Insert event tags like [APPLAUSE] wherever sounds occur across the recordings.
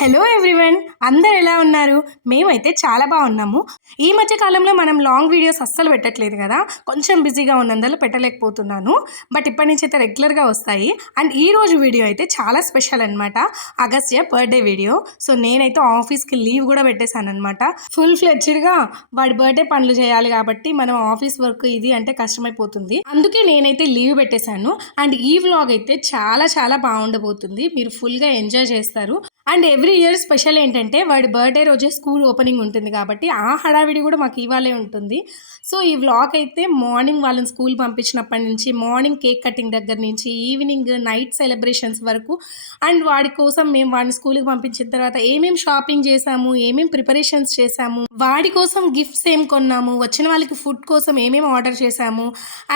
Hello everyone అందరు ఎలా ఉన్నారు? మేమైతే చాలా బాగున్నాము. ఈ మధ్య కాలంలో మనం లాంగ్ వీడియోస్ అస్సలు పెట్టట్లేదు కదా. కొంచెం బిజీగా ఉన్నందులో పెట్టలేకపోతున్నాను. బట్ ఇప్పటి నుంచి అయితే రెగ్యులర్గా వస్తాయి. అండ్ ఈ రోజు వీడియో అయితే చాలా స్పెషల్ అనమాట అగస్య బర్త్డే వీడియో. సో నేనైతే ఆఫీస్కి లీవ్ కూడా పెట్టేశాను అనమాట ఫుల్ ఫ్లెచ్డ్గా వాడి బర్త్డే పనులు చేయాలి కాబట్టి మనం ఆఫీస్ వర్క్ ఇది అంటే కష్టమైపోతుంది. అందుకే నేనైతే లీవ్ పెట్టేశాను. అండ్ ఈ వ్లాగ్ అయితే చాలా చాలా బాగుండబోతుంది. మీరు ఫుల్గా ఎంజాయ్ చేస్తారు. అండ్ ఎవ్రీ ఇయర్ స్పెషల్ ఏంటంటే వాడి బర్త్డే రోజే స్కూల్ ఓపెనింగ్ ఉంటుంది కాబట్టి ఆ హడావిడి కూడా మాకు ఇవాళే ఉంటుంది. సో ఈ వ్లాగ్ అయితే మార్నింగ్ వాళ్ళని స్కూల్ పంపించినప్పటి నుంచి మార్నింగ్ కేక్ కటింగ్ దగ్గర నుంచి ఈవినింగ్ నైట్ సెలబ్రేషన్స్ వరకు అండ్ వాడి కోసం మేము వాడిని స్కూల్కి పంపించిన తర్వాత ఏమేమి షాపింగ్ చేసాము ఏమేం ప్రిపరేషన్స్ చేసాము వాడి కోసం గిఫ్ట్స్ ఏం కొన్నాము వచ్చిన వాళ్ళకి ఫుడ్ కోసం ఏమేమి ఆర్డర్ చేసాము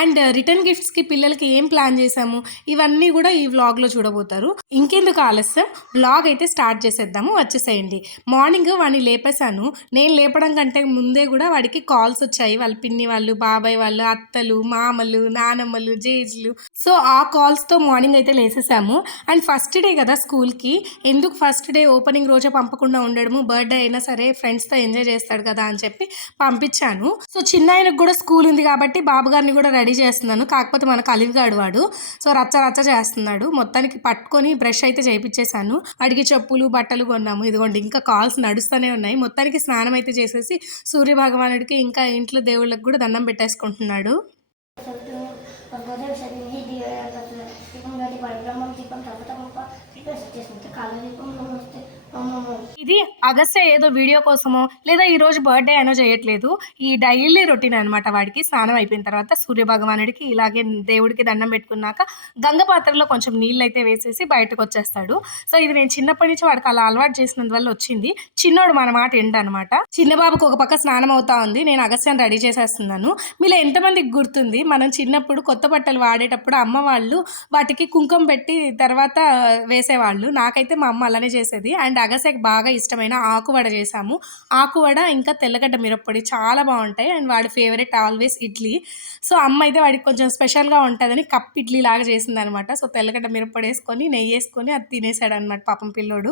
అండ్ రిటర్న్ గిఫ్ట్స్కి పిల్లలకి ఏం ప్లాన్ చేసాము ఇవన్నీ కూడా ఈ వ్లాగ్లో చూడబోతారు. ఇంకెందుకు ఆలస్యం? వ్లాగ్ అయితే స్టార్ట్ చేసేద్దాము వచ్చేసేయండి. మార్నింగ్ వాడిని లేపేశాను. నేను లేపడం కంటే ముందే కూడా వాడికి కాల్స్ వచ్చాయి. వాళ్ళ పిన్ని వాళ్ళు బాబాయ్ వాళ్ళు అత్తలు మామలు నానమ్మలు జేజులు. సో ఆ కాల్స్తో మార్నింగ్ అయితే లేసేసాము. అండ్ ఫస్ట్ డే కదా స్కూల్కి. ఎందుకు ఫస్ట్ డే ఓపెనింగ్ రోజే పంపకుండా ఉండడము? బర్త్డే అయినా సరే ఫ్రెండ్స్తో ఎంజాయ్ చేస్తాడు కదా అని చెప్పి పంపించాను. సో చిన్న ఆయనకు కూడా స్కూల్ ఉంది కాబట్టి బాబు గారిని కూడా రెడీ చేస్తున్నాను. కాకపోతే మనకు అలివిగాడు వాడు. సో రచ్చ రచ్చ చేస్తున్నాడు. మొత్తానికి పట్టుకొని బ్రష్ అయితే చేయించేశాను అడిగి చెప్పులు బట్టలు కొన్నాము. ఇదిగోండి ఇంకా కాల్స్ నడుస్తూనే ఉన్నాయి. మొత్తానికి స్నానం అయితే చేసేసి సూర్య భగవానుడికి ఇంకా ఇంట్లో దేవుళ్ళకి కూడా దండం పెట్టేసుకుంటున్నాడు. ఇది అగస్త్య ఏదో వీడియో కోసమో లేదా ఈ రోజు బర్త్డే అనో చేయట్లేదు. ఈ డైలీ రొటీన్ అనమాట వాడికి. స్నానం అయిపోయిన తర్వాత సూర్య భగవానుడికి ఇలాగే దేవుడికి దండం పెట్టుకున్నాక గంగ పాత్రలో కొంచెం నీళ్ళు అయితే వేసేసి బయటకు వచ్చేస్తాడు. సో ఇది నేను చిన్నప్పటి నుంచి వాడికి అలా అలవాటు చేసినందువల్ల వచ్చింది. చిన్నోడు మన మాట ఎండ అనమాట చిన్నబాబుకు ఒక పక్క స్నానం అవుతా ఉంది. నేను అగస్త్యాన్ని రెడీ చేసేస్తున్నాను. మీలో ఎంతమందికి గుర్తుంది? మనం చిన్నప్పుడు కొత్త బట్టలు వాడేటప్పుడు అమ్మ వాళ్ళు వాటికి కుంకుమ పెట్టి తర్వాత వేసేవాళ్ళు. నాకైతే మా అమ్మ అలానే చేసేది. అండ్ అగస్యకి బాగా ఇష్టమైన ఆకువడ చేసాము ఆకువడ ఇంకా తెల్లగడ్డ మిరప్పొడి చాలా బాగుంటాయి. అండ్ వాడి ఫేవరెట్ ఆల్వేస్ ఇడ్లీ. సో అమ్మ అయితే వాడికి కొంచెం స్పెషల్గా ఉంటుందని కప్ ఇడ్లీ లాగా చేసింది అనమాట సో తెల్లగడ్డ మిరప్పొడి వేసుకొని నెయ్యి వేసుకొని అది తినేసాడు అనమాట పాపం పిల్లోడు.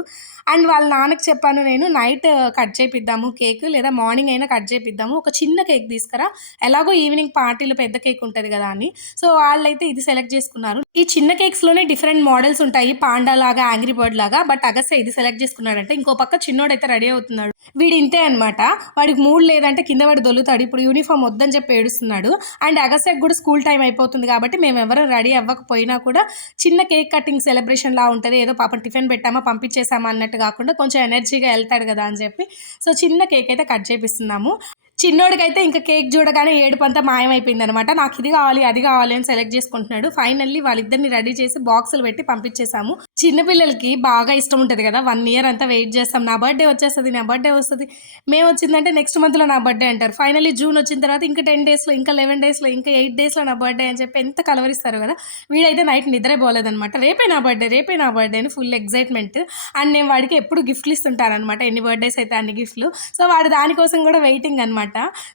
అండ్ వాళ్ళ నాన్నకి చెప్పాను నేను నైట్ కట్ చేపిద్దాము కేక్ లేదా మార్నింగ్ అయినా కట్ చేపిద్దాము. ఒక చిన్న కేక్ తీసుకురా. ఎలాగో ఈవినింగ్ పార్టీలో పెద్ద కేక్ ఉంటుంది కదా అని. సో వాళ్ళైతే ఇది సెలెక్ట్ చేసుకున్నారు. ఈ చిన్న కేక్స్లోనే డిఫరెంట్ మోడల్స్ ఉంటాయి. పాండా లాగా యాంగ్రీ బర్డ్ లాగా బట్ అగస్య ఇది సెలెక్ట్ చేసుకున్నాడంటే ఇంకో పక్క చిన్నోడైతే రెడీ అవుతున్నాడు. వీడు ఇంతే అనమాట వాడికి మూడు లేదంటే కింద పడి దొల్లుతాడు. ఇప్పుడు యూనిఫామ్ వద్దని చెప్పి ఏడుస్తున్నాడు. అండ్ అగస్యకు కూడా స్కూల్ టైం అయిపోతుంది కాబట్టి మేము ఎవరు రెడీ అవ్వకపోయినా కూడా చిన్న కేక్ కటింగ్ సెలబ్రేషన్ లా ఉంటుంది. ఏదో పాపం టిఫిన్ పెట్టామా పంపించేసామా అన్నట్టు కాకుండా కొంచెం ఎనర్జీగా వెళ్తాడు కదా అని చెప్పి. సో చిన్న కేక్ అయితే కట్ చేపిస్తున్నాము. చిన్నోడికైతే ఇంకా కేక్ చూడగానే ఏడుపంతా మాయమైపోయింది అనమాట నాకు ఇది కావాలి అది కావాలి అని సెలెక్ట్ చేసుకుంటున్నాడు. ఫైనల్లీ వాళ్ళిద్దరిని రెడీ చేసి బాక్సులు పెట్టి పంపించేసాము చిన్నపిల్లలకి బాగా ఇష్టం ఉంటుంది కదా. వన్ ఇయర్ అంతా వెయిట్ చేస్తాం. నా బర్త్డే వచ్చేస్తుంది నా బర్త్డే వస్తుంది. మేము వచ్చిందంటే నెక్స్ట్ మంత్లో నా బర్త్డే అంటారు. ఫైనల్లీ జూన్ వచ్చిన తర్వాత ఇంకా టెన్ డేస్లో ఇంకా లెవెన్ డేస్లో ఇంకా ఎయిట్ డేస్లో నా బర్త్డే అని చెప్పి ఎంత కలవరిస్తారు కదా. వీడైతే నైట్ నిద్ర పోలేదనమాట. రేపే నా బర్త్డే రేపే నా బర్త్డే అని ఫుల్ ఎగ్జైట్మెంట్ అండ్ నేను వాడికి ఎప్పుడు గిఫ్ట్లు ఇస్తుంటాను అనమాట ఎన్ని బర్త్డేస్ అయితే అన్ని గిఫ్ట్లు. సో వాడు దానికోసం కూడా వెయిటింగ్ అనమాట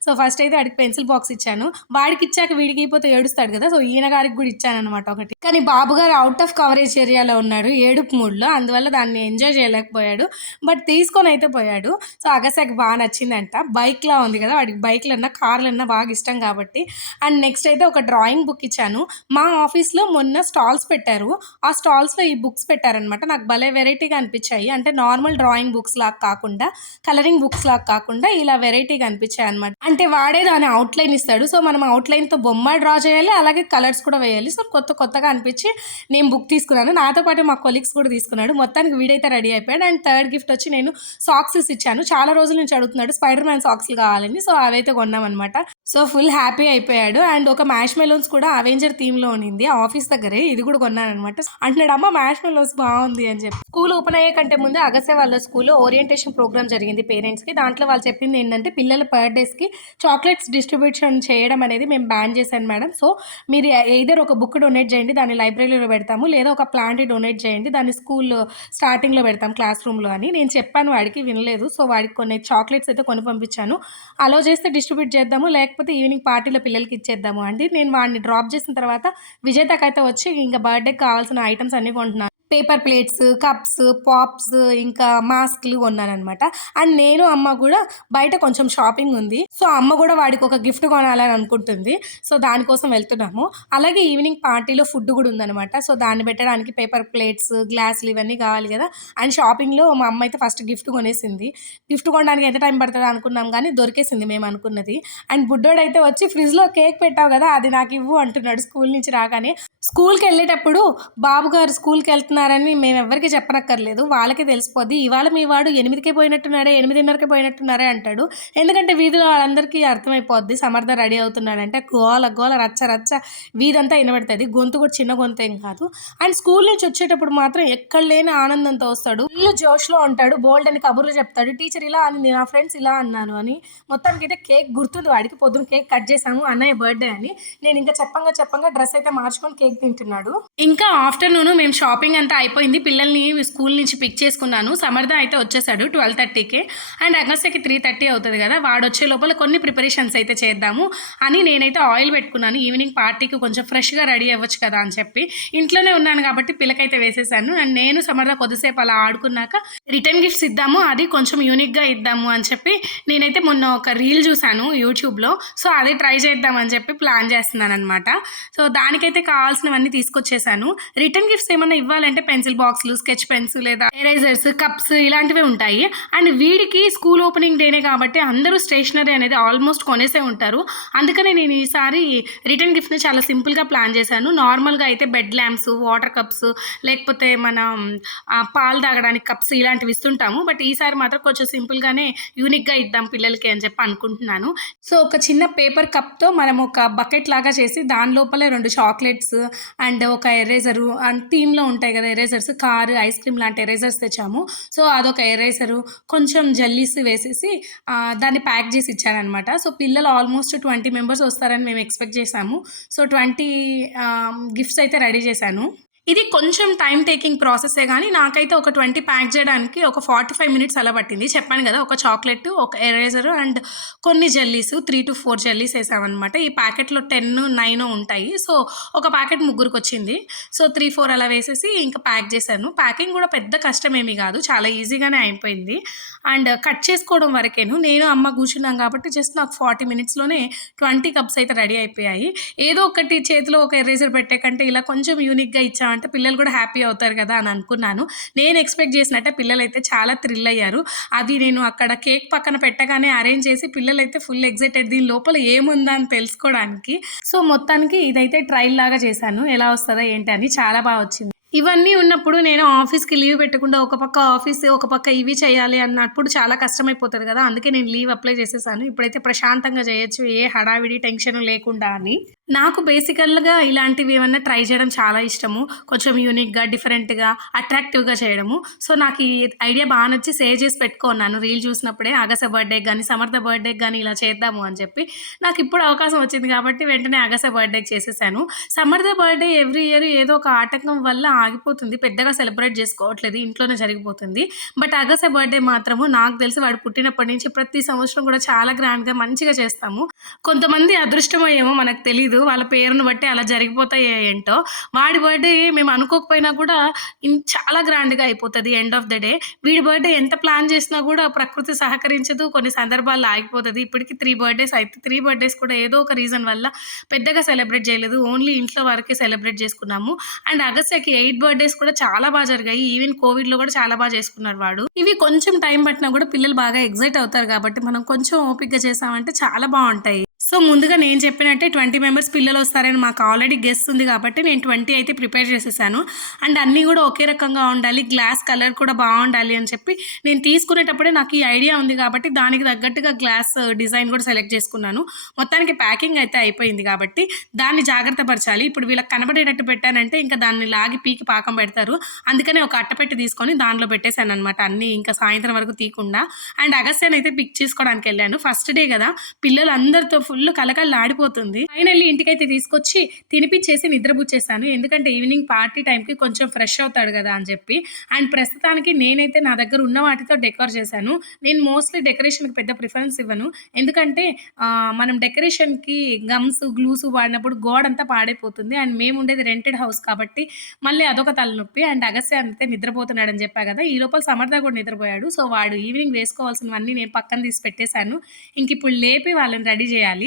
సో ఫస్ట్ అయితే వాడికి పెన్సిల్ బాక్స్ ఇచ్చాను. వాడికి ఇచ్చాక వీడికి అయిపోతే ఏడుస్తాడు కదా సో ఈయన గారికి కూడా ఇచ్చాను అనమాట ఒకటి. కానీ బాబు గారు అవుట్ ఆఫ్ కవరేజ్ ఏరియాలో ఉన్నాడు ఏడుపు మూడ్లో అందువల్ల దాన్ని ఎంజాయ్ చేయలేకపోయాడు. బట్ తీసుకొని అయితే పోయాడు. సో అగసాకి బాగా నచ్చిందంట. బైక్లా ఉంది కదా వాడికి బైక్లు అన్నా కార్లు అన్నా బాగా ఇష్టం కాబట్టి. అండ్ నెక్స్ట్ అయితే ఒక డ్రాయింగ్ బుక్ ఇచ్చాను. మా ఆఫీస్లో మొన్న స్టాల్స్ పెట్టారు. ఆ స్టాల్స్లో ఈ బుక్స్ పెట్టారనమాట నాకు భలే వెరైటీగా అనిపించాయి. అంటే నార్మల్ డ్రాయింగ్ బుక్స్ లాగా కాకుండా కలరింగ్ బుక్స్ లాగా కాకుండా ఇలా వెరైటీగా అనిపించాయి. అనమాట అంటే వాడే దాని అవుట్లైన్ ఇస్తాడు. సో మనం అవుట్లైన్తో బొమ్మ డ్రా చేయాలి అలాగే కలర్స్ కూడా వేయాలి. సో కొత్త కొత్తగా అనిపించి నేను బుక్ తీసుకున్నాను. నాతో పాటు మా కొలీగ్స్ కూడా తీసుకున్నాడు. మొత్తానికి వీడైతే రెడీ అయిపోయాడు. అండ్ థర్డ్ గిఫ్ట్ వచ్చి నేను సాక్సెస్ ఇచ్చాను. చాలా రోజుల నుంచి అడుగుతున్నాడు స్పైడర్ మ్యాన్ సాక్స్లు కావాలని. సో అవైతే కొన్నామన్నమాట. సో ఫుల్ హ్యాపీ అయిపోయాడు. అండ్ ఒక మ్యాష్ మెలోన్స్ కూడా అవెంజర్ థీమ్లో లో ఆ ఆఫీస్ దగ్గరే ఇది కూడా కొన్నాను అనమాట అంటున్నాడు అమ్మ మ్యాష్ మెలోన్స్ బాగుంది అని చెప్పి. స్కూల్ ఓపెన్ అయ్యే కంటే ముందు అగసే వాళ్ళ స్కూల్లో ఓరియంటేషన్ ప్రోగ్రామ్ జరిగింది పేరెంట్స్కి దాంట్లో వాళ్ళు చెప్పింది ఏంటంటే పిల్లల బర్త్డేస్కి చాక్లెట్స్ డిస్ట్రిబ్యూషన్ చేయడం అనేది మేము బ్యాన్ చేశాను మేడం. సో మీరు ఏదర్ ఒక బుక్ డొనేట్ చేయండి దాన్ని లైబ్రరీలో పెడతాము. లేదా ఒక ప్లాంట్ డొనేట్ చేయండి దాన్ని స్కూల్ స్టార్టింగ్లో పెడతాం క్లాస్ రూమ్లో అని. నేను చెప్పాను వాడికి వినలేదు. సో వాడికి కొన్ని చాక్లెట్స్ అయితే కొని పంపించాను. అలో చేస్తే డిస్ట్రిబ్యూట్ చేద్దాము లేకపోతే ఈవినింగ్ పార్టీలో పిల్లలకి ఇచ్చేద్దాము అండి. నేను వాడిని డ్రాప్ చేసిన తర్వాత విజేతకైతే వచ్చి ఇంకా బర్త్డేకి కావాల్సిన ఐటమ్స్ అన్నీ కొంటున్నాను. పేపర్ ప్లేట్స్ కప్స్ పాప్స్ ఇంకా మాస్క్లు కొన్నానమాట అండ్ నేను అమ్మ కూడా బయట కొంచెం షాపింగ్ ఉంది. సో అమ్మ కూడా వాడికి ఒక గిఫ్ట్ కొనాలని అనుకుంటుంది. సో దానికోసం వెళ్తున్నాము. అలాగే ఈవినింగ్ పార్టీలో ఫుడ్ కూడా ఉందన్నమాట. సో దాన్ని పెట్టడానికి పేపర్ ప్లేట్స్ గ్లాసులు ఇవన్నీ కావాలి కదా. అండ్ షాపింగ్లో మా అమ్మ అయితే ఫస్ట్ గిఫ్ట్ కొనేసింది. గిఫ్ట్ కొనడానికి ఎంత టైం పడుతుందో అనుకున్నాం కానీ దొరికేసింది మేము అనుకున్నది. అండ్ బుడ్డోడు అయితే వచ్చి ఫ్రిడ్జ్లో కేక్ పెట్టావు కదా అది నాకు ఇవ్వు అంటున్నాడు స్కూల్ నుంచి రాగానే. స్కూల్కి వెళ్ళేటప్పుడు బాబు గారు స్కూల్కి వెళ్తున్నారని మేము ఎవరికి చెప్పనక్కర్లేదు. వాళ్ళకే తెలిసిపోద్ది. ఇవాళ మీ వాడు ఎనిమిదికే పోయినట్టున్నాడే ఎనిమిదిన్నరకే పోయినట్టున్నారే అంటాడు. ఎందుకంటే వీధిలో వాళ్ళందరికీ అర్థమైపోద్ది. సమర్థ రెడీ అవుతున్నాడంటే గోల గోల రచ్చ రచ్చ వీధంతా వినబడుతుంది. గొంతు కూడా చిన్న గొంతు ఏం కాదు. అండ్ స్కూల్ నుంచి వచ్చేటప్పుడు మాత్రం ఎక్కడ లేని ఆనందంతో వస్తాడు. ఇల్లు జోష్లో ఉంటాడు. బోల్డ్ అని కబుర్లు చెప్తాడు. టీచర్ ఇలా అని నా ఫ్రెండ్స్ ఇలా అన్నాను అని. మొత్తానికి అయితే కేక్ గుర్తుంది వాడికి. పొద్దున కేక్ కట్ చేసాము అన్నయ్య బర్త్డే అని. నేను ఇంకా చెప్పంగా చెప్పంగా డ్రెస్ అయితే మార్చుకొని కేక్ తింటున్నాడు. ఇంకా ఆఫ్టర్నూన్ మేము షాపింగ్ అంతా అంతా అయిపోయింది. పిల్లల్ని స్కూల్ నుంచి పిక్ చేసుకున్నాను. సమర్థ అయితే వచ్చేసాడు ట్వెల్వ్ థర్టీకి. అండ్ అగస్ట్కి త్రీ థర్టీ అవుతుంది కదా వాడు వచ్చే లోపల కొన్ని ప్రిపరేషన్స్ అయితే చేద్దాము అని నేనైతే ఆయిల్ పెట్టుకున్నాను. ఈవినింగ్ పార్టీకి కొంచెం ఫ్రెష్గా రెడీ అవ్వచ్చు కదా అని చెప్పి ఇంట్లోనే ఉన్నాను కాబట్టి పిల్లకైతే వేసేసాను. అండ్ నేను సమర్థ కొద్దిసేపు అలా ఆడుకున్నాక రిటర్న్ గిఫ్ట్స్ ఇద్దాము అది కొంచెం యూనిక్గా ఇద్దాము అని చెప్పి నేనైతే మొన్న ఒక రీల్ చూశాను యూట్యూబ్లో. సో అది ట్రై చేద్దామని చెప్పి ప్లాన్ చేస్తున్నాను అనమాట సో దానికైతే కావాల్సినవన్నీ తీసుకొచ్చేసాను. రిటర్న్ గిఫ్ట్స్ ఏమైనా ఇవ్వాలంటే పెన్సిల్ బాక్స్లు స్కెచ్ పెన్స్ లేదా ఎరేజర్స్ కప్స్ ఇలాంటివే ఉంటాయి. అండ్ వీడికి స్కూల్ ఓపెనింగ్ డేనే కాబట్టి అందరూ స్టేషనరీ అనేది ఆల్మోస్ట్ కొనేసే ఉంటారు. అందుకనే నేను ఈసారి రిటర్న్ గిఫ్ట్ని చాలా సింపుల్గా ప్లాన్ చేశాను. నార్మల్గా అయితే బెడ్ ల్యాంప్స్ వాటర్ కప్స్ లేకపోతే మనం పాలు తాగడానికి కప్స్ ఇలాంటివి ఇస్తుంటాము. బట్ ఈసారి మాత్రం కొంచెం సింపుల్గానే యూనిక్గా ఇద్దాం పిల్లలకి అని చెప్పి అనుకుంటున్నాను. సో ఒక చిన్న పేపర్ కప్తో మనం ఒక బకెట్ లాగా చేసి దాని లోపలే రెండు చాక్లెట్స్ అండ్ ఒక ఎరేజరు అండ్ థీమ్లో ఉంటాయి కదా ఎరేజర్స్ కారు ఐస్ క్రీమ్ లాంటి ఎరేజర్స్ తెచ్చాము. సో అదొక ఎరేజరు. కొంచెం జల్లీస్ వేసేసి దాన్ని ప్యాక్ చేసి ఇచ్చారనమాట సో పిల్లలు ఆల్మోస్ట్ ట్వంటీ మెంబర్స్ వస్తారని మేము ఎక్స్పెక్ట్ చేసాము. సో ట్వంటీ గిఫ్ట్స్ అయితే రెడీ చేశాను. ఇది కొంచెం టైం టేకింగ్ ప్రాసెసే కానీ నాకైతే ఒక ట్వంటీ ప్యాక్ చేయడానికి ఒక ఫార్టీ ఫైవ్ మినిట్స్ అలా పట్టింది. చెప్పాను కదా ఒక చాక్లెట్ ఒక ఎరేజర్ అండ్ కొన్ని jellies three two four jellies వేసామన్నమాట. ఈ ప్యాకెట్లో టెన్ నైన్ ఉంటాయి. సో ఒక ప్యాకెట్ ముగ్గురికి వచ్చింది సో త్రీ ఫోర్ అలా వేసేసి ఇంకా ప్యాక్ చేశాను. ప్యాకింగ్ కూడా పెద్ద కష్టమేమీ కాదు. చాలా ఈజీగానే అయిపోయింది. అండ్ కట్ చేసుకోవడం వరకేను. నేను అమ్మ కూర్చున్నాం కాబట్టి జస్ట్ నాకు ఫార్టీ మినిట్స్లోనే ట్వంటీ కప్స్ అయితే రెడీ అయిపోయాయి. ఏదో ఒకటి చేతిలో ఒక ఎరేజర్ పెట్టే కంటే ఇలా కొంచెం యూనిక్గా ఇచ్చామంటే అంటే పిల్లలు కూడా హ్యాపీ అవుతారు కదా అని అనుకున్నాను. నేను ఎక్స్పెక్ట్ చేసినట్టే పిల్లలు అయితే చాలా థ్రిల్ అయ్యారు. అది నేను అక్కడ కేక్ పక్కన పెట్టగానే అరేంజ్ చేసి పిల్లలు అయితే ఫుల్ ఎగ్జైటెడ్ దీని లోపల ఏముందా? అని తెలుసుకోవడానికి. సో మొత్తానికి ఇదైతే ట్రైల్ లాగా చేశాను. ఎలా వస్తుందా ఏంటి అని చాలా బాగా వచ్చింది. ఇవన్నీ ఉన్నప్పుడు నేను ఆఫీస్కి లీవ్ పెట్టకుండా ఒక పక్క ఆఫీస్ ఒక పక్క ఇవి చేయాలి అన్నప్పుడు చాలా కష్టమైపోతుంది కదా. అందుకే నేను లీవ్ అప్లై చేసేసాను. ఇప్పుడైతే ప్రశాంతంగా చేయొచ్చు. ఏ హడావిడి టెన్షన్ లేకుండా అని. నాకు బేసికల్గా ఇలాంటివి ఏమన్నా ట్రై చేయడం చాలా ఇష్టము. కొంచెం యూనిక్గా డిఫరెంట్గా అట్రాక్టివ్గా చేయడము. సో నాకు ఈ ఐడియా బాగా నచ్చి సేవ్ చేసి పెట్టుకున్నాను రీల్ చూసినప్పుడే అగస బర్త్డే కానీ సమర్థ బర్త్డే కానీ ఇలా చేద్దాము అని చెప్పి. నాకు ఇప్పుడు అవకాశం వచ్చింది కాబట్టి వెంటనే అగస బర్త్డేకి చేసేసాను. సమర్థ బర్త్డే ఎవ్రీ ఇయర్ ఏదో ఒక ఆటంకం వల్ల ఆగిపోతుంది. పెద్దగా సెలబ్రేట్ చేసుకోవట్లేదు. ఇంట్లోనే జరిగిపోతుంది. బట్ అగస బర్త్డే మాత్రము నాకు తెలిసి వాడు పుట్టినప్పటి నుంచి ప్రతి సంవత్సరం కూడా చాలా గ్రాండ్గా మంచిగా చేస్తాము. కొంతమంది అదృష్టమో ఏమో మనకు తెలీదు వాళ్ళ పేరును బట్టి అలా జరిగిపోతాయి ఏంటో. వాడి బర్త్డే మేము అనుకోకపోయినా కూడా చాలా గ్రాండ్గా అయిపోతుంది ఎండ్ ఆఫ్ ద డే. వీడి బర్త్డే ఎంత ప్లాన్ చేసినా కూడా ప్రకృతి సహకరించదు కొన్ని సందర్భాల్లో ఆగిపోతుంది. ఇప్పటికి త్రీ బర్త్డేస్ అయితే త్రీ బర్త్డేస్ కూడా ఏదో ఒక రీజన్ వల్ల పెద్దగా సెలబ్రేట్ చేయలేదు. ఓన్లీ ఇంట్లో వరకే సెలబ్రేట్ చేసుకున్నాము. అండ్ అగస్త్యకి ఎయిట్ బర్త్డేస్ కూడా చాలా బాగా జరిగాయి. ఈవెన్ కోవిడ్లో కూడా చాలా బాగా చేసుకున్నారు వాడు. ఇవి కొంచెం టైం పట్టినా కూడా పిల్లలు బాగా ఎగ్జైట్ అవుతారు కాబట్టి మనం కొంచెం ఓపిక్గా చేసామంటే చాలా బాగుంటాయి. సో ముందుగా నేను చెప్పినట్టే ట్వంటీ మెంబర్స్ పిల్లలు వస్తారని మాకు ఆల్రెడీ గెస్ట్ ఉంది కాబట్టి నేను ట్వంటీ అయితే ప్రిపేర్ చేసేసాను. అండ్ అన్నీ కూడా ఒకే రకంగా ఉండాలి. గ్లాస్ కలర్ కూడా బాగుండాలి అని చెప్పి నేను తీసుకునేటప్పుడే నాకు ఈ ఐడియా ఉంది కాబట్టి దానికి తగ్గట్టుగా గ్లాస్ uh, డిజైన్ కూడా సెలెక్ట్ చేసుకున్నాను. మొత్తానికి ప్యాకింగ్ అయితే అయిపోయింది కాబట్టి దాన్ని జాగ్రత్త పరచాలి. ఇప్పుడు వీళ్ళకి కనబడేటట్టు పెట్టానంటే ఇంకా దాన్ని లాగి పీకి పాకం పెడతారు. అందుకనే ఒక అట్టపెట్టి తీసుకొని దానిలో పెట్టేశాను అనమాట అన్నీ ఇంకా సాయంత్రం వరకు తీయకుండా. అండ్ అగస్త్యాన్ని అయితే పిక్ చేసుకోవడానికి వెళ్ళాను. ఫస్ట్ డే కదా. పిల్లలు అందరితో ఫుల్ ఫుల్ కలకల్లా ఆడిపోతుంది ఫైనల్లీ ఇంటికైతే తీసుకొచ్చి తినిపించేసి నిద్రపుచ్చేసాను. ఎందుకంటే ఈవినింగ్ పార్టీ టైంకి కొంచెం ఫ్రెష్ అవుతాడు కదా అని చెప్పి. అండ్ ప్రస్తుతానికి నేనైతే నా దగ్గర ఉన్న వాటితో డెకర్ చేశాను. నేను మోస్ట్లీ డెకరేషన్కి పెద్ద ప్రిఫరెన్స్ ఇవ్వను. ఎందుకంటే మనం డెకరేషన్కి గమ్స్ గ్లూస్ వాడినప్పుడు గోడ అంతా పాడైపోతుంది. అండ్ మేము ఉండేది రెంటెడ్ హౌస్ కాబట్టి మళ్ళీ అదొక తలనొప్పి. అండ్ అగస్య అంతే నిద్రపోతున్నాడు అని చెప్పా కదా ఈ లోపల సమర్థ కూడా నిద్రపోయాడు. సో వాడు ఈవినింగ్ వేసుకోవాల్సినవన్నీ నేను పక్కన తీసి పెట్టేశాను. ఇంక ఇప్పుడు లేపి వాళ్ళని రెడీ చేయాలి.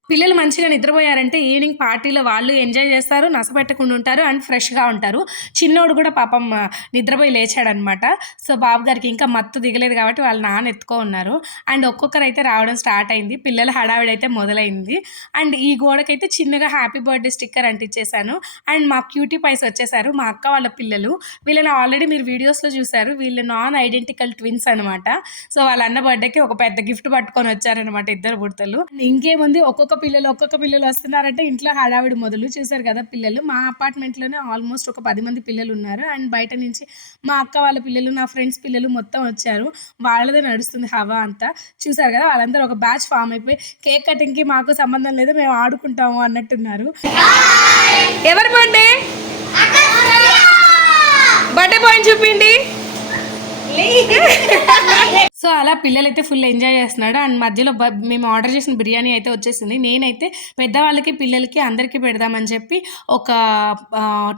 పిల్లలు మంచిగా నిద్రపోయారంటే ఈవినింగ్ పార్టీలో వాళ్ళు ఎంజాయ్ చేస్తారు నసపెట్టకుండా ఉంటారు అండ్ ఫ్రెష్గా ఉంటారు. చిన్నోడు కూడా పాపం నిద్రపోయి లేచాడనమాట. సో బాబు గారికి ఇంకా మత్తు దిగలేదు కాబట్టి వాళ్ళు నాన్న ఎత్తుకో ఉన్నారు. అండ్ ఒక్కొక్కరు అయితే రావడం స్టార్ట్ అయింది. పిల్లల హడావిడి అయితే మొదలైంది. అండ్ ఈ గోడకైతే చిన్నగా హ్యాపీ బర్త్డే స్టిక్కర్ అంటించేశాను అండ్ మా క్యూటీ పైస్ వచ్చేసారు మా అక్క వాళ్ళ పిల్లలు. వీళ్ళని ఆల్రెడీ మీరు వీడియోస్లో చూసారు వీళ్ళు నాన్ ఐడెంటికల్ ట్విన్స్ అనమాట. సో వాళ్ళ అన్న బర్త్డేకి ఒక పెద్ద గిఫ్ట్ పట్టుకొని వచ్చారనమాట ఇద్దరు బుడతలు. ఇంకేముంది? ఒక్కొక్క పిల్లలు ఒక్కొక్క పిల్లలు వస్తున్నారంటే ఇంట్లో హడావిడి మొదలు చూసారు కదా పిల్లలు. మా అపార్ట్మెంట్లోనే ఆల్మోస్ట్ ఒక పది మంది పిల్లలు ఉన్నారు. అండ్ బయట నుంచి మా అక్క వాళ్ళ పిల్లలు నా ఫ్రెండ్స్ పిల్లలు మొత్తం వచ్చారు. వాళ్ళదే నడుస్తుంది హవా అంతా. చూసారు కదా వాళ్ళందరూ ఒక బ్యాచ్ ఫామ్ అయిపోయి కేక్ కటింగ్కి మాకు సంబంధం లేదు మేము ఆడుకుంటాము అన్నట్టున్నారు. ఎవరి బర్త్డే? బర్త్డే పాయింట్ చూపిండి [LAUGHS] సో అలా పిల్లలైతే ఫుల్ ఎంజాయ్ చేస్తున్నాడు. అండ్ మధ్యలో మేము ఆర్డర్ చేసిన బిర్యానీ అయితే వచ్చేసింది. నేనైతే పెద్దవాళ్ళకి పిల్లలకి అందరికీ పెడదామని చెప్పి ఒక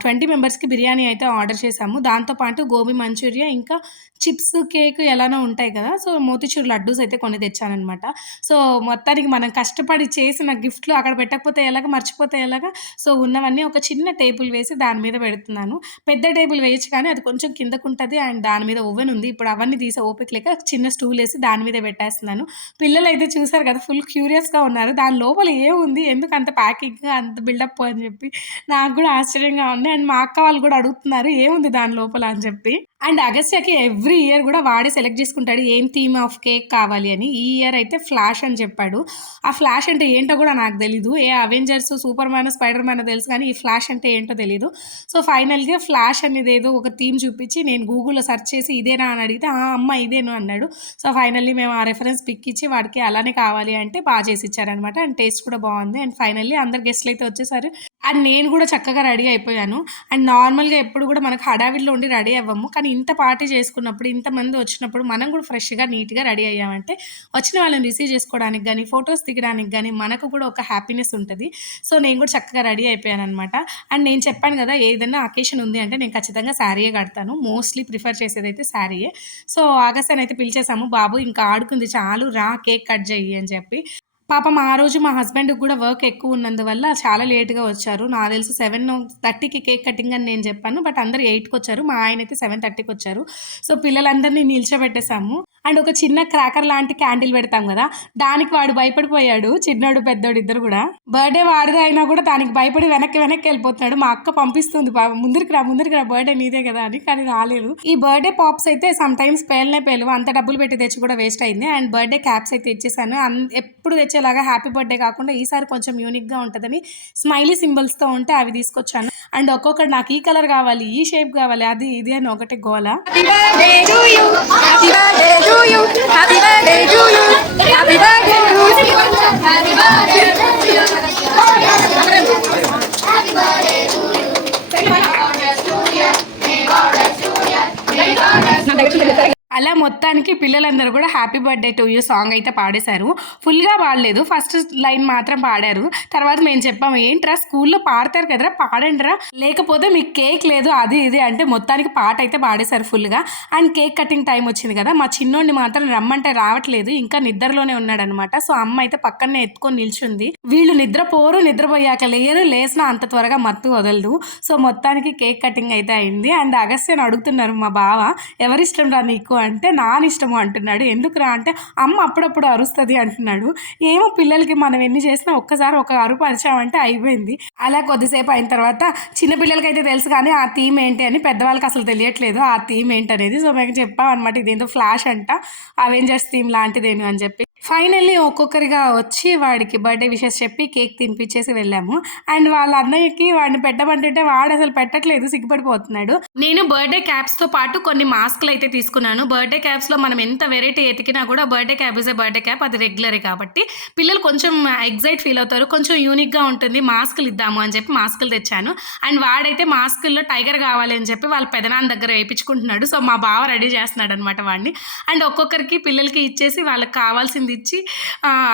ట్వంటీ మెంబర్స్కి బిర్యానీ అయితే ఆర్డర్ చేసాము దాంతోపాటు గోబీ మంచూరియా ఇంకా చిప్స్ కేక్ ఎలానో ఉంటాయి కదా. సో మోతిచూర్ లడ్డూస్ అయితే కొన్ని తెచ్చానమాట సో మొత్తానికి మనం కష్టపడి చేసిన గిఫ్ట్లు అక్కడ పెట్టకపోతే ఎలాగ మర్చిపోతే ఎలాగ? సో ఉన్నవన్నీ ఒక చిన్న టేబుల్ వేసి దాని మీద పెడుతున్నాను. పెద్ద టేబుల్ వేయచ్చు కానీ అది కొంచెం కిందకు ఉంటుంది అండ్ దాని మీద ఓవెన్ ఉంది. ఇప్పుడు అవన్నీ తీసే ఓపిక లేక చిన్న స్టూల్ వేసి దాని మీద పెట్టేస్తున్నాను. పిల్లలు అయితే చూసారు కదా ఫుల్ క్యూరియస్గా ఉన్నారు. దాని లోపల ఏముంది? ఎందుకు అంత ప్యాకింగ్ అంత బిల్డప్ అని చెప్పి నాకు కూడా ఆశ్చర్యంగా ఉంది. అండ్ మా అక్క వాళ్ళు కూడా అడుగుతున్నారు ఏముంది దాని లోపల? అని చెప్పి. అండ్ అగస్త్యకి ఎవ్రీ ఇయర్ కూడా వాడే సెలెక్ట్ చేసుకుంటాడు ఏం థీమ్ ఆఫ్ కేక్ కావాలి? అని. ఈ ఇయర్ అయితే ఫ్లాష్ అని చెప్పాడు. ఆ ఫ్లాష్ అంటే ఏంటో కూడా నాకు తెలీదు. ఏ Avengers super man spider man తెలుసు కానీ ఈ ఫ్లాష్ అంటే ఏంటో తెలీదు. సో ఫైనల్గా ఫ్లాష్ అనేది ఏదో ఒక థీమ్ చూపించి నేను గూగుల్లో సెర్చ్ చేసి ఇదేనా అని అడిగితే ఆ అమ్మ ఇదేను అన్నాడు. సో ఫైనల్లీ మేము ఆ రెఫరెన్స్ పిక్ ఇచ్చి వాడికి అలానే కావాలి అంటే బాగా చేసి ఇచ్చారనమాట అండ్ టేస్ట్ కూడా బాగుంది. అండ్ ఫైనల్లీ అందరు గెస్ట్లు అయితే వచ్చేసారు. అండ్ నేను కూడా చక్కగా రెడీ అయిపోయాను. అండ్ నార్మల్గా ఎప్పుడు కూడా మనకు హడావిడిలో ఉండి రెడీ అవ్వము. కానీ ఇంత పార్టీ చేసుకున్నప్పుడు ఇంతమంది వచ్చినప్పుడు మనం కూడా ఫ్రెష్గా నీట్గా రెడీ అయ్యామంటే వచ్చిన వాళ్ళని రిసీవ్ చేసుకోవడానికి కానీ ఫొటోస్ దిగడానికి కానీ మనకు కూడా ఒక హ్యాపీనెస్ ఉంటుంది. సో నేను కూడా చక్కగా రెడీ అయిపోయాను అనమాట అండ్ నేను చెప్పాను కదా ఏదైనా అకేషన్ ఉంది అంటే నేను ఖచ్చితంగా శారీయే కడతాను. మోస్ట్లీ ప్రిఫర్ చేసేది అయితే శారీయే. సో ఆగస్ట్ అని అయితే పిలిచేసాము. బాబు ఇంకా ఆడుకుంది చాలు. రా కేక్ కట్ చెయ్యి అని చెప్పి. పాపం ఆ రోజు మా హస్బెండ్కి కూడా వర్క్ ఎక్కువ ఉన్నందువల్ల చాలా లేట్గా వచ్చారు. నాకు తెలిసి సెవెన్ థర్టీకి కేక్ కటింగ్ అని నేను చెప్పాను. బట్ అందరు ఎయిట్కి వచ్చారు. మా ఆయన అయితే సెవెన్ థర్టీకి వచ్చారు. సో పిల్లలందరినీ నిల్చోబెట్టేసాము అండ్ ఒక చిన్న క్రాకర్ లాంటి క్యాండిల్ పెడతాం కదా దానికి వాడు భయపడిపోయాడు. చిన్నోడు పెద్దోడు ఇద్దరు కూడా. బర్త్డే వాడిది అయినా కూడా దానికి భయపడి వెనక్కి వెనక్కి వెళ్ళిపోతున్నాడు. మా అక్క పంపిస్తుంది ముందరికి రా ముందరికి రా బర్త్డే నీదే కదా అని. కానీ రాలేదు. ఈ బర్త్డే పాప్స్ అయితే సమ్ టైమ్స్ పేలనే పేలు అంత డబ్బులు పెట్టి తెచ్చి కూడా వేస్ట్ అయింది. అండ్ బర్త్డే క్యాప్స్ అయితే ఇచ్చేసాను. ఎప్పుడు తెచ్చేలాగా హ్యాపీ బర్త్డే కాకుండా ఈసారి కొంచెం యూనిక్గా ఉంటుందని స్మైలీ సింబల్స్తో ఉంటే అవి తీసుకొచ్చాను. అండ్ ఒక్కొక్కటి నాకు ఈ కలర్ కావాలి ఈ షేప్ కావాలి అది ఇది అని ఒకటి గోల Happy birthday to you. అలా మొత్తానికి పిల్లలందరూ కూడా happy birthday to you song అయితే పాడేశారు. ఫుల్గా పాడలేదు. ఫస్ట్ లైన్ మాత్రం పాడారు. తర్వాత మేము చెప్పాము ఏంట్రా స్కూల్లో పాడతారు కదరా పాడండిరా. లేకపోతే మీకు కేక్ లేదు అది ఇది అంటే మొత్తానికి పాట అయితే పాడేశారు ఫుల్గా. అండ్ కేక్ కటింగ్ టైం వచ్చింది కదా మా చిన్నోడిని మాత్రం రమ్మంటే రావట్లేదు. ఇంకా నిద్రలోనే ఉన్నాడనమాట. సో అమ్మ అయితే పక్కనే ఎత్తుకొని నిల్చుంది. వీళ్ళు నిద్రపోరు నిద్రపోయాక లేరు. లేసినా అంత త్వరగా మత్తు వదలదు. సో మొత్తానికి కేక్ కటింగ్ అయితే అయింది. అండ్ అగస్త్యని అడుగుతున్నారు మా బావ ఎవరిష్టం రా నీకు అంటే నాని ఇష్టము అంటున్నాడు. ఎందుకురా అంటే అమ్మ అప్పుడప్పుడు అరుస్తుంది అంటున్నాడు. ఏమో పిల్లలకి మనం ఎన్ని చేసినా ఒక్కసారి ఒక అరుపు అరిచామంటే అయిపోయింది. అలా కొద్దిసేపు అయిన తర్వాత చిన్నపిల్లలకి అయితే తెలుసు కానీ ఆ థీమ్ ఏంటి అని పెద్దవాళ్ళకి అసలు తెలియట్లేదు. ఆ థీమ్ ఏంటి అనేది సో మేము చెప్పామన్నమాట. ఇదేంటో ఫ్లాష్ అంట. అవెంజర్స్ థీమ్ లాంటిదేను అని చెప్పి. ఫైనల్లీ ఒక్కొక్కరిగా వచ్చి వాడికి బర్త్డే విషెస్ చెప్పి కేక్ తినిపించేసి వెళ్ళాము. అండ్ వాళ్ళ అన్నయ్యకి వాడిని పెట్టమంటుంటే వాడు అసలు పెట్టట్లేదు. సిగ్గుపడిపోతున్నాడు. నేను బర్త్డే క్యాప్స్తో పాటు కొన్ని మాస్క్లు అయితే తీసుకున్నాను. బర్త్డే క్యాప్స్లో మనం ఎంత వెరైటీ ఎతికినా కూడా birthday cap is a birthday cap అది రెగ్యులరే కాబట్టి పిల్లలు కొంచెం ఎగ్జైట్ ఫీల్ అవుతారు. కొంచెం యూనిక్గా ఉంటుంది. మాస్కులు ఇద్దాము అని చెప్పి మాస్కులు తెచ్చాను. అండ్ వాడైతే మాస్కుల్లో టైగర్ కావాలి అని చెప్పి వాళ్ళ పెదనాన్న దగ్గర వేయించుకుంటున్నాడు. సో మా బావ రెడీ చేస్తున్నాడు అనమాట వాడిని. అండ్ ఒక్కొక్కరికి పిల్లలకి ఇచ్చేసి వాళ్ళకి కావాల్సింది ఇచ్చి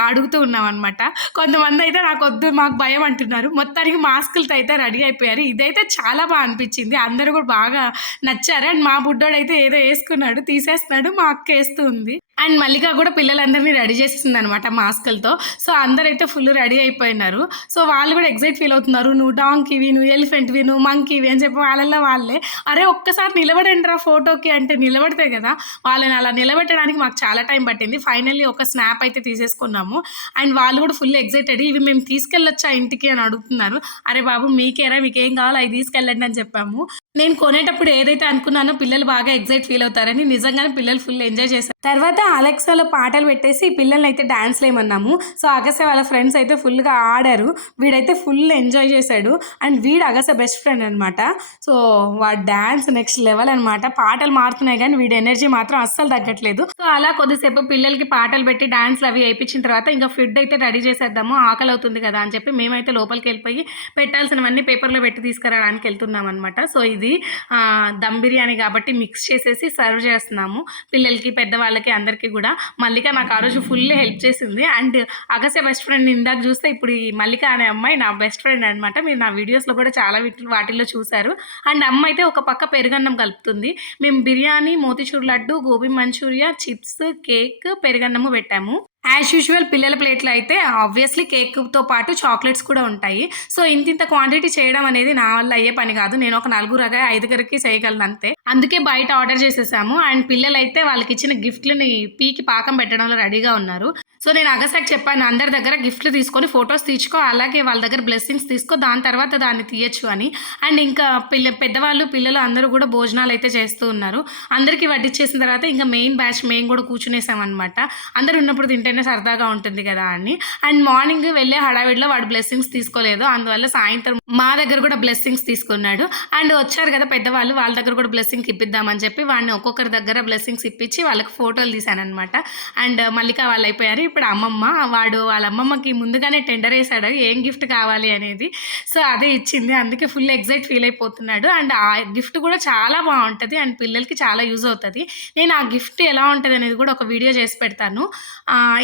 అడుగుతూ ఉన్నాం అనమాట కొంతమంది అయితే నాకు వద్దు మాకు భయం అంటున్నారు. మొత్తానికి మాస్కులతో అయితే రెడీ అయిపోయారు. ఇదైతే చాలా బాగా అనిపించింది. అందరూ కూడా బాగా నచ్చారు. అండ్ మా బుడ్డోడైతే ఏదో వేసుకున్నాడు తీసేస్తున్నాడు మా అక్క వేస్తూ ఉంది అండ్ మల్లిక కూడా పిల్లలందరినీ రెడీ చేస్తుంది అనమాట మాస్కులతో సో అందరైతే ఫుల్ రెడీ అయిపోయినారు. సో వాళ్ళు కూడా ఎగ్జైట్ ఫీల్ అవుతున్నారు. నువ్వు డాంకివి నువ్వు ఎలిఫెంట్వి నువ్వు మంకీవి అని చెప్పి వాళ్ళల్లో వాళ్ళే. అరే ఒక్కసారి నిలబడండి రా ఫోటోకి అంటే నిలబడితే కదా వాళ్ళని అలా నిలబెట్టడానికి మాకు చాలా టైం పట్టింది. ఫైనల్లీ ఒక స్నాప్ అయితే తీసేసుకున్నాము. అండ్ వాళ్ళు కూడా ఫుల్ ఎగ్జైటెడ్ ఇవి మేము తీసుకెళ్ళొచ్చా ఇంటికి? అని అడుగుతున్నారు. అరే బాబు మీకేరా మీకు ఏం కావాలో అవి తీసుకెళ్ళండి అని చెప్పాము. నేను కొనేటప్పుడు ఏదైతే అనుకున్నానో పిల్లలు బాగా ఎగ్జైట్ ఫీల్ అవుతారని నిజంగానే పిల్లలు ఫుల్ ఎంజాయ్ చేశారు. తర్వాత అలెక్సాలో పాటలు పెట్టేసి పిల్లల్ని అయితే డాన్స్ లేమన్నాము. సో అగస వాళ్ళ ఫ్రెండ్స్ అయితే ఫుల్గా ఆడారు. వీడైతే ఫుల్ ఎంజాయ్ చేశాడు. అండ్ వీడు అగస బెస్ట్ ఫ్రెండ్ అనమాట సో వాడు డాన్స్ నెక్స్ట్ లెవెల్ అనమాట పాటలు మారుతున్నాయి కానీ వీడి ఎనర్జీ మాత్రం అస్సలు తగ్గట్లేదు. సో అలా కొద్దిసేపు పిల్లలకి పాటలు పెట్టి డాన్స్లు అవి వేయించిన తర్వాత ఇంకా ఫుడ్ అయితే రెడీ చేసేద్దాము. ఆకలి అవుతుంది కదా అని చెప్పి మేమైతే లోపలికి వెళ్ళిపోయి పెట్టాల్సినవన్నీ పేపర్లో పెట్టి తీసుకురావడానికి వెళ్తున్నాం అనమాట సో ఇది ఆ, దమ్ బిర్యానీ కాబట్టి మిక్స్ చేసేసి సర్వ్ చేస్తున్నాము. పిల్లలకి పెద్దవాళ్ళకి అందరికీ కూడా. మల్లిక నాకు ఆ రోజు ఫుల్ హెల్ప్ చేసింది. అండ్ అగస్య బెస్ట్ ఫ్రెండ్ ఇందాక చూస్తే ఇప్పుడు ఈ మల్లిక అనే అమ్మాయి నా బెస్ట్ ఫ్రెండ్ అనమాట మీరు నా వీడియోస్లో కూడా చాలా వాటిల్లో చూశారు. అండ్ అమ్మ అయితే ఒక పక్క పెరుగన్నం కలుపుతుంది. మేము biryani motichoor laddu gobi manchurian chips cake పెరుగన్నము పెట్టాము. యాజ్ యూజువల్ పిల్లల ప్లేట్లో అయితే ఆబ్వియస్లీ కేక్తో పాటు చాక్లెట్స్ కూడా ఉంటాయి. సో ఇంత ఇంత క్వాంటిటీ చేయడం అనేది నా వల్ల అయ్యే పని కాదు. నేను ఒక నలుగురుగా ఐదుగురికి చేయగలను అంతే. అందుకే బయట ఆర్డర్ చేసేసాము. అండ్ పిల్లలు అయితే వాళ్ళకి ఇచ్చిన గిఫ్ట్లని పీకి పాకం పెట్టడంలో రెడీగా ఉన్నారు. సో నేను అగసాక్ చెప్పాను అందరి దగ్గర గిఫ్ట్లు తీసుకొని ఫొటోస్ తీసుకో అలాగే వాళ్ళ దగ్గర బ్లెస్సింగ్స్ తీసుకో దాని తర్వాత దాన్ని తీయచ్చు అని. అండ్ ఇంకా పిల్ల పెద్దవాళ్ళు పిల్లలు అందరూ కూడా భోజనాలు అయితే చేస్తూ ఉన్నారు. అందరికీ వడ్డిచ్చేసిన తర్వాత ఇంకా మెయిన్ బ్యాచ్ మేము కూడా కూర్చునేసాం అనమాట అందరూ ఉన్నప్పుడు తింటేనే సరదాగా ఉంటుంది కదా అని. అండ్ మార్నింగ్ వెళ్ళే హడావిడిలో వాడు బ్లెస్సింగ్స్ తీసుకోలేదు. అందువల్ల సాయంత్రం మా దగ్గర కూడా బ్లెస్సింగ్స్ తీసుకున్నాడు. అండ్ వచ్చారు కదా పెద్దవాళ్ళు వాళ్ళ దగ్గర కూడా బ్లెస్సింగ్స్ ఇప్పిద్దామని చెప్పి వాడిని ఒక్కొక్కరి దగ్గర బ్లెస్సింగ్స్ ఇప్పించి వాళ్ళకి ఫోటోలు తీశానమాట అండ్ uh, మల్లిక వాళ్ళు అయిపోయారు. ఇప్పుడు అమ్మమ్మ వాడు వాళ్ళ అమ్మమ్మకి ముందుగానే టెండర్ వేసాడు ఏం గిఫ్ట్ కావాలి అనేది. సో అదే ఇచ్చింది. అందుకే ఫుల్ ఎగ్జైట్ ఫీల్ అయిపోతున్నాడు. అండ్ ఆ గిఫ్ట్ కూడా చాలా బాగుంటుంది. అండ్ పిల్లలకి చాలా యూజ్ అవుతుంది. నేను ఆ గిఫ్ట్ ఎలా ఉంటుంది అనేది కూడా ఒక వీడియో చేసి పెడతాను.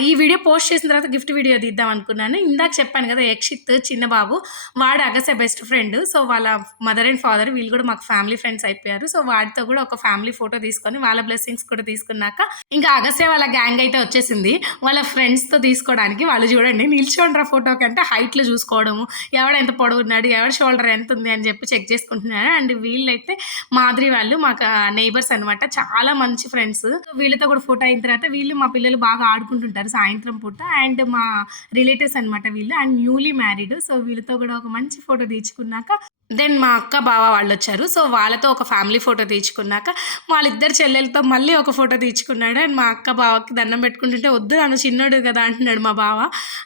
ఈ వీడియో పోస్ట్ చేసిన తర్వాత గిఫ్ట్ వీడియో తీద్దాం అనుకున్నాను. ఇందాక చెప్పాను కదా యక్షిత్ చిన్న బాబు వాడు అగస బెస్ట్ ఫ్రెండ్. సో వాళ్ళ మదర్ అండ్ ఫాదర్ వీళ్ళు కూడా మాకు ఫ్యామిలీ ఫ్రెండ్స్ అయిపోయారు. సో వాడితో కూడా ఒక ఫ్యామిలీ ఫోటో తీసుకొని వాళ్ళ బ్లెస్సింగ్స్ కూడా తీసుకున్నాక ఇంకా అగస్య వాళ్ళ గ్యాంగ్ అయితే వచ్చేసింది. వాళ్ళ ఫ్రెండ్స్తో తీసుకోవడానికి వాళ్ళు చూడండి నిల్చోండ్రా ఫోటో కంటే హైట్లో చూసుకోవడము. ఎవడు ఎంత పొడవు ఉన్నాడు ఎవరి షోల్డర్ ఎంత ఉంది అని చెప్పి చెక్ చేసుకుంటున్నారు అండ్ వీళ్ళైతే మాదిరి వాళ్ళు మాకు నేబర్స్ అనమాట చాలా మంచి ఫ్రెండ్స్. వీళ్ళతో కూడా ఫోటో అయిన తర్వాత వీళ్ళు మా పిల్లలు బాగా ఆడుకుంటుంటారు సాయంత్రం పూట. అండ్ మా రిలేటివ్స్ అనమాట వీళ్ళు. And newly married. సో వీళ్ళతో కూడా ఒక మంచి ఫోటో తీర్చుకున్నాక దెన్ మా అక్క బావ వాళ్ళు వచ్చారు సో వాళ్ళతో ఒక ఫ్యామిలీ ఫోటో తీర్చుకున్నాక వాళ్ళిద్దరు చెల్లెలతో మళ్ళీ ఒక ఫోటో తీర్చుకున్నాడు అండ్ మా అక్క బావకి దండం పెట్టుకుంటుంటే వద్దు నన్ను చిన్నోడు కదా అంటున్నాడు మా బావ.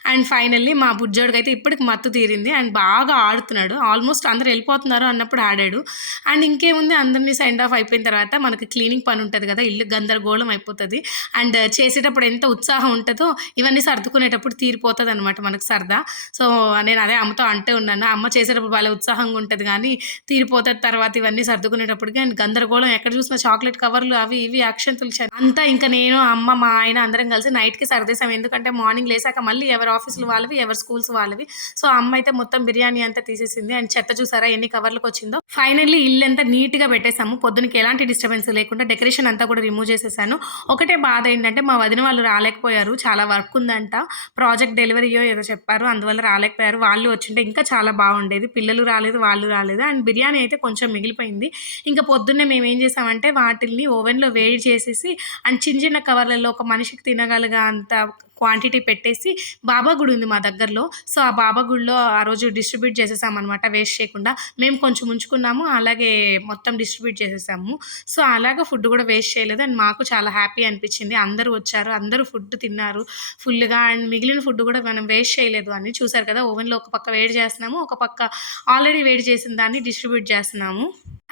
అండ్ ఫైనల్లీ మా బుజ్జోడికి అయితే ఇప్పటికి మత్తు తీరింది. అండ్ బాగా ఆడుతున్నాడు. ఆల్మోస్ట్ అందరు వెళ్ళిపోతున్నారు అన్నప్పుడు ఆడాడు. అండ్ ఇంకేముంది? అందరినీ సెండ్ ఆఫ్ అయిపోయిన తర్వాత మనకి క్లీనింగ్ పని ఉంటుంది కదా. ఇల్లు గందరగోళం అయిపోతుంది. అండ్ చేసేటప్పుడు ఎంత ఉత్సాహం ఉంటుందో ఇవన్నీ సర్దుకునేటప్పుడు తీరిపోతుంది అనమాట మనకు సరదా. సో నేను అదే అమ్మతో అంటే ఉన్నాను. అమ్మ చేసేటప్పుడు వాళ్ళ ఉత్సాహంగా ఉంటుంది కానీ తీరిపోతే తర్వాత ఇవన్నీ సర్దుకునేటప్పటికి అండ్ గందరగోళం ఎక్కడ చూసినా చాక్లెట్ కవర్లు అవి ఇవి అక్షంతులు అంతా ఇంకా నేను అమ్మ మా ఆయన అందరం కలిసి నైట్కి సర్దేశాం. ఎందుకంటే మార్నింగ్ లేసాక మళ్ళీ ఎవరి ఆఫీసులు వాళ్ళవి ఎవరి స్కూల్స్ వాళ్ళవి. సో అమ్మ అయితే మొత్తం బిర్యానీ అంతా తీసేసింది. అండ్ చెత్త చూసారా ఎన్ని కవర్లకు వచ్చిందో? ఫైనల్లీ ఇల్లు అంతా నీట్గా పెట్టేశాము. పొద్దునకి ఎలాంటి డిస్టర్బెన్స్ లేకుండా డెకరేషన్ అంతా కూడా రిమూవ్ చేసేసాను. ఒకటే బాధ ఏంటంటే మా వదిన వాళ్ళు రాలేకపోయారు. చాలా వర్క్ ఉందంట. ప్రాజెక్ట్ డెలివరీయో ఏదో చెప్పారు. అందువల్ల రాలేకపోయారు. వాళ్ళు వచ్చింటే ఇంకా చాలా బాగుండేది. పిల్లలు రాలేదు వాళ్ళు రాలేదు. అండ్ బిర్యానీ అయితే కొంచెం మిగిలిపోయింది. ఇంకా పొద్దున్నే మేము ఏం చేసామంటే వాటిల్ని ఓవెన్లో వేడి చేసేసి అండ్ చిన్న చిన్న కవర్లలో ఒక మనిషికి తినగలిగా అంత క్వాంటిటీ పెట్టేసి బాబా గుడి ఉంది మా దగ్గరలో. సో ఆ బాబా గుడిలో ఆ రోజు డిస్ట్రిబ్యూట్ చేసేసామన్నమాట వేస్ట్ చేయకుండా. మేము కొంచెం ఉంచుకున్నాము అలాగే మొత్తం డిస్ట్రిబ్యూట్ చేసేసాము. సో అలాగా ఫుడ్ కూడా వేస్ట్ చేయలేదు. అండ్ మాకు చాలా హ్యాపీ అనిపించింది. అందరూ వచ్చారు అందరూ ఫుడ్ తిన్నారు. ఫుల్గా అండ్ మిగిలిన ఫుడ్ కూడా మనం వేస్ట్ చేయలేదు అని చూసారు కదా ఓవెన్లో ఒక పక్క వేడి చేస్తున్నాము ఒక పక్క ఆల్రెడీ వేడి చేసిన దాన్ని డిస్ట్రిబ్యూట్ చేస్తున్నాము.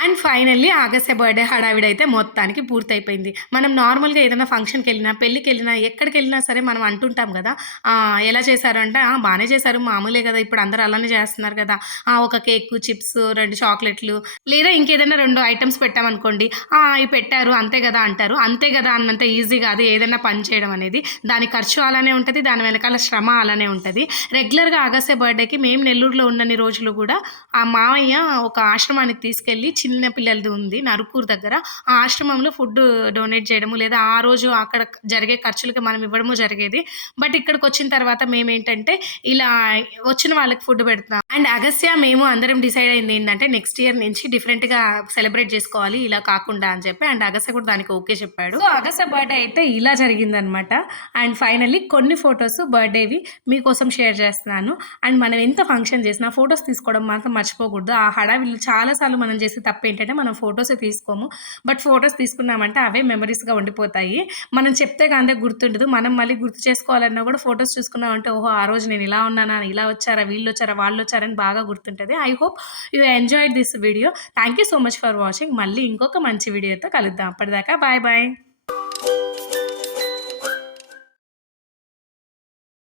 అండ్ ఫైనల్లీ ఆగస్య బర్త్డే హడావిడైతే అయితే మొత్తానికి పూర్తయిపోయింది. మనం నార్మల్గా ఏదైనా ఫంక్షన్కి వెళ్ళినా పెళ్ళికి వెళ్ళినా ఎక్కడికి వెళ్ళినా సరే మనం అంటుంటాం కదా. ఎలా చేశారు అంటే బాగానే చేశారు మామూలే కదా ఇప్పుడు అందరూ అలానే చేస్తున్నారు కదా. ఒక కేక్ చిప్స్ రెండు చాక్లెట్లు లేదా ఇంకేదైనా రెండు ఐటమ్స్ పెట్టామనుకోండి ఇవి పెట్టారు అంతే కదా అంటారు. అంతే కదా అన్నంత ఈజీ కాదు ఏదైనా పని చేయడం అనేది. దాని ఖర్చు అలానే ఉంటుంది దాని వెనకాల శ్రమ అలానే ఉంటుంది. రెగ్యులర్గా ఆగస్య బర్త్డేకి మేము నెల్లూరులో ఉన్నన్ని రోజులు కూడా ఆ మావయ్య ఒక ఆశ్రమానికి తీసుకెళ్ళి చిన్న పిల్లలది ఉంది నరుకూరు దగ్గర. ఆ ఆశ్రమంలో ఫుడ్ డొనేట్ చేయడము లేదా ఆ రోజు అక్కడ జరిగే ఖర్చులకి మనం ఇవ్వడము జరిగేది. బట్ ఇక్కడికి వచ్చిన తర్వాత మేము ఏంటంటే ఇలా వచ్చిన వాళ్ళకి ఫుడ్ పెడతాం అండ్ అగస్య మేము అందరం డిసైడ్ అయింది ఏంటంటే నెక్స్ట్ ఇయర్ నుంచి డిఫరెంట్గా సెలబ్రేట్ చేసుకోవాలి ఇలా కాకుండా అని చెప్పి. అండ్ అగస్య కూడా దానికి ఓకే చెప్పాడు. సో అగస్య బర్త్డే అయితే ఇలా జరిగిందనమాట అండ్ ఫైనల్లీ కొన్ని ఫొటోస్ బర్త్డేవి మీకోసం షేర్ చేస్తున్నాను. అండ్ మనం ఎంత ఫంక్షన్ చేసినా ఫొటోస్ తీసుకోవడం మాత్రం మర్చిపోకూడదు. ఆ హడావిల్లు చాలాసార్లు మనం చేసే తప్పు ఏంటంటే మనం ఫొటోసే తీసుకోము. బట్ ఫొటోస్ తీసుకున్నామంటే అవే మెమరీస్గా ఉండిపోతాయి. మనం చెప్తే కానీ గుర్తుండదు. మనం మళ్ళీ గుర్తు చేసుకోవాలన్నా కూడా ఫొటోస్ చూసుకున్నామంటే ఓహో ఆ రోజు నేను ఇలా ఉన్నానా ఇలా వచ్చారా వీళ్ళు వచ్చారా వాళ్ళు వచ్చారని బాగా గుర్తుంటుంది. I hope you enjoyed this video thank you so much for watching మళ్ళీ ఇంకొక మంచి వీడియోతో కలుద్దాం. అప్పటిదాకా బాయ్ బాయ్